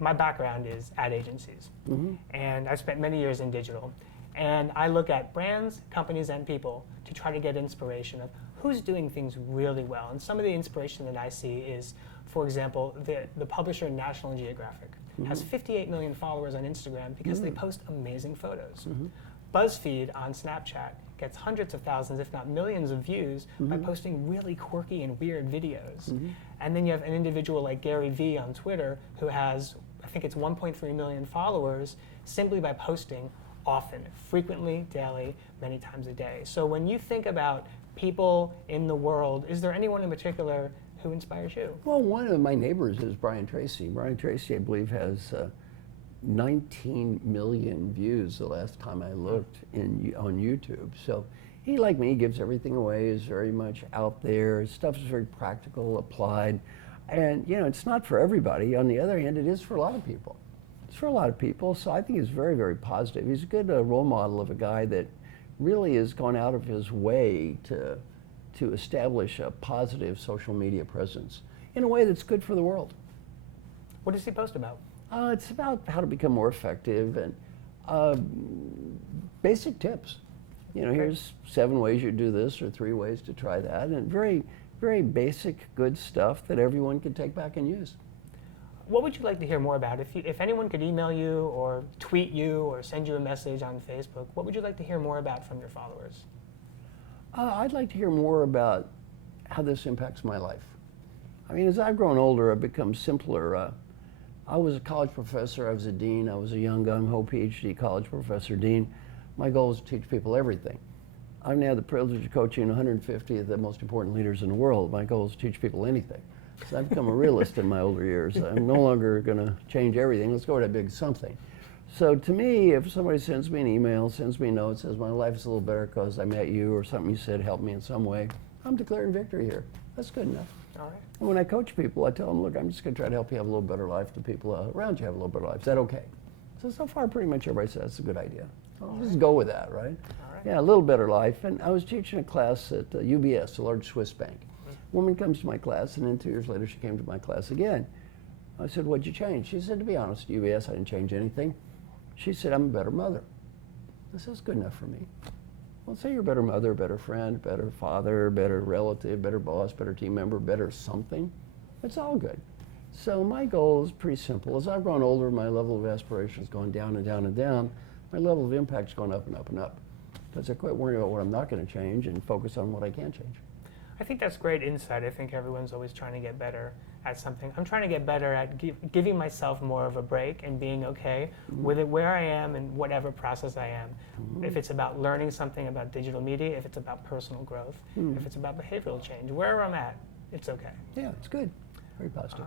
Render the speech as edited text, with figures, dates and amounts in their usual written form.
my background is ad agencies, Mm-hmm. and I've spent many years in digital. And I look at brands, companies, and people to try to get inspiration of who's doing things really well. And some of the inspiration that I see is, for example, the publisher National Geographic has 58 million followers on Instagram because they post amazing photos. BuzzFeed on Snapchat gets hundreds of thousands, if not millions of views by posting really quirky and weird videos. And then you have an individual like Gary Vee on Twitter who has, I think it's 1.3 million followers simply by posting often, frequently, daily, many times a day. So when you think about people in the world, is there anyone in particular who inspires you? Well, one of my neighbors is Brian Tracy. Brian Tracy, I believe, has 19 million views the last time I looked on YouTube. So he, like me, gives everything away, is very much out there. His stuff is very practical, applied. And, you know, it's not for everybody. On the other hand, it is for a lot of people. It's for a lot of people, so I think he's very, very positive. He's a good role model of a guy that really has gone out of his way to establish a positive social media presence in a way that's good for the world. What does he post about? It's about how to become more effective and basic tips. You know, here's 7 ways you do this or 3 ways to try that, and very, very basic, good stuff that everyone can take back and use. What would you like to hear more about? If anyone could email you or tweet you or send you a message on Facebook, what would you like to hear more about from your followers? I'd like to hear more about how this impacts my life. I mean, as I've grown older, I've become simpler. I was a college professor, I was a dean, I was a young gung-ho PhD college professor dean. My goal is to teach people everything. I've now the privilege of coaching 150 of the most important leaders in the world. My goal is to teach people anything. So I've become a realist in my older years. I'm no longer going to change everything. Let's go with a big something. So to me, if somebody sends me an email, sends me a note, says my life is a little better because I met you or something you said helped me in some way, I'm declaring victory here. That's good enough. All right. And when I coach people, I tell them, look, I'm just going to try to help you have a little better life, the people around you have a little better life. Is that okay? So far, pretty much everybody says that's a good idea. So I'll just go with that, right? All right. Yeah, a little better life. And I was teaching a class at UBS, a large Swiss bank. A woman comes to my class, and then 2 years later, she came to my class again. I said, what'd you change? She said, to be honest, UBS, I didn't change anything. She said, I'm a better mother. I said, that's good enough for me. Well, say you're a better mother, better friend, better father, better relative, better boss, better team member, better something. It's all good. So my goal is pretty simple. As I've grown older, my level of aspiration has gone down and down and down. My level of impact has gone up and up and up. Because I quit worrying about what I'm not going to change and focus on what I can change. I think that's great insight. I think everyone's always trying to get better at something. I'm trying to get better at giving myself more of a break and being okay with it where I am and whatever process I am. If it's about learning something about digital media, if it's about personal growth, if it's about behavioral change, wherever I'm at, it's okay. Yeah, it's good. Very positive.